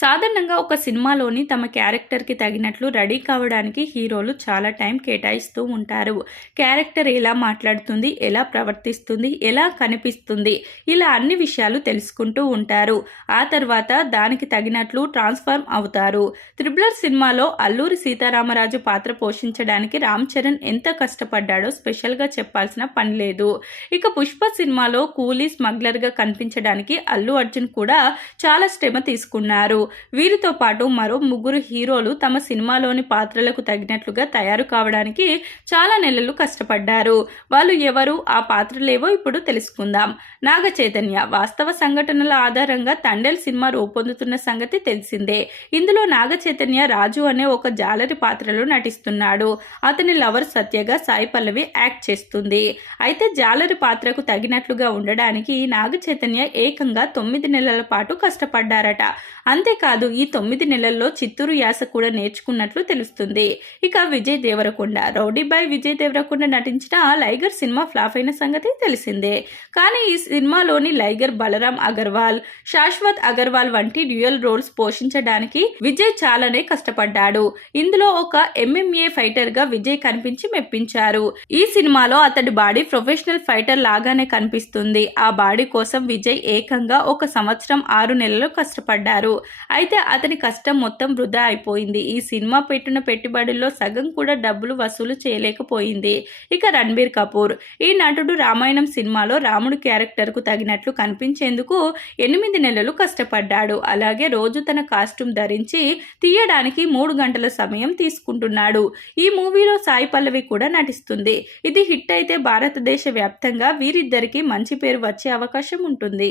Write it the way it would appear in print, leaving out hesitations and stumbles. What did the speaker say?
సాధారణంగా ఒక సినిమాలోని తమ క్యారెక్టర్కి తగినట్లు రెడీ కావడానికి హీరోలు చాలా టైం కేటాయిస్తూ ఉంటారు. క్యారెక్టర్ ఎలా మాట్లాడుతుంది, ఎలా ప్రవర్తిస్తుంది, ఎలా కనిపిస్తుంది, ఇలా అన్ని విషయాలు తెలుసుకుంటూ ఉంటారు. ఆ తర్వాత దానికి తగినట్లు ట్రాన్స్ఫార్మ్ అవుతారు. త్రిబులర్ సినిమాలో అల్లూరి సీతారామరాజు పాత్ర పోషించడానికి రామ్ చరణ్ ఎంత కష్టపడ్డాడో స్పెషల్గా చెప్పాల్సిన పని లేదు. ఇక పుష్ప సినిమాలో కూలీ స్మగ్లర్గా కనిపించడానికి అల్లు అర్జున్ కూడా చాలా శ్రమ తీసుకున్నారు. వీరితో పాటు మరో ముగ్గురు హీరోలు తమ సినిమాలోని పాత్రలకు తగినట్లుగా తయారు కావడానికి చాలా నెలలు కష్టపడ్డారు. వాళ్ళు ఎవరు, ఆ పాత్రలేవో ఇప్పుడు తెలుసుకుందాం. నాగ చైతన్య వాస్తవ సంఘటనల ఆధారంగా తండేల్ సినిమా రూపొందుతున్న సంగతి తెలిసిందే. ఇందులో నాగ చైతన్య రాజు అనే ఒక జాలరి పాత్రలో నటిస్తున్నాడు. అతని లవర్ సత్యగా సాయి పల్లవి యాక్ట్ చేస్తుంది. అయితే జాలరి పాత్రకు తగినట్లుగా ఉండడానికి నాగ చైతన్య ఏకంగా 9 నెలల పాటు కష్టపడ్డారట. అంతేకాదు ఈ 9 నెలల్లో చిత్తూరు యాస కూడా నేర్చుకున్నట్లు తెలుస్తుంది. ఇక విజయ్ దేవరకొండ రౌడీ బాయ్ విజయ్ దేవరకొండ నటించిన లైగర్ సినిమా ఫ్లాప్ అయిన సంగతి తెలిసిందే. కానీ ఈ సినిమాలోని లైగర్ బలరాం అగర్వాల్, శాశ్వత్ అగర్వాల్ వంటి డ్యూయల్ రోల్స్ పోషించడానికి విజయ్ చాలానే కష్టపడ్డాడు. ఇందులో ఒక MMA ఫైటర్ గా విజయ్ కనిపించి మెప్పించారు. ఈ సినిమాలో అతడి బాడీ ప్రొఫెషనల్ ఫైటర్ లాగానే కనిపిస్తుంది. ఆ బాడీ కోసం విజయ్ ఏకంగా 1 సంవత్సరం 6 నెలలు కష్టపడ్డారు. అయితే అతని కష్టం మొత్తం వృధా అయిపోయింది. ఈ సినిమా పెట్టిన పెట్టుబడుల్లో సగం కూడా డబ్బులు వసూలు చేయలేకపోయింది. ఇక రణబీర్ కపూర్ ఈ నటుడు రామాయణం సినిమాలో రాముడు క్యారెక్టర్కు తగినట్లు కనిపించేందుకు 8 నెలలు కష్టపడ్డాడు. అలాగే రోజు తన కాస్ట్యూమ్ ధరించి తీయడానికి 3 గంటల సమయం తీసుకుంటున్నాడు. ఈ మూవీలో సాయి పల్లవి కూడా నటిస్తుంది. ఇది హిట్ అయితే భారతదేశ వ్యాప్తంగా వీరిద్దరికీ మంచి పేరు వచ్చే అవకాశం ఉంటుంది.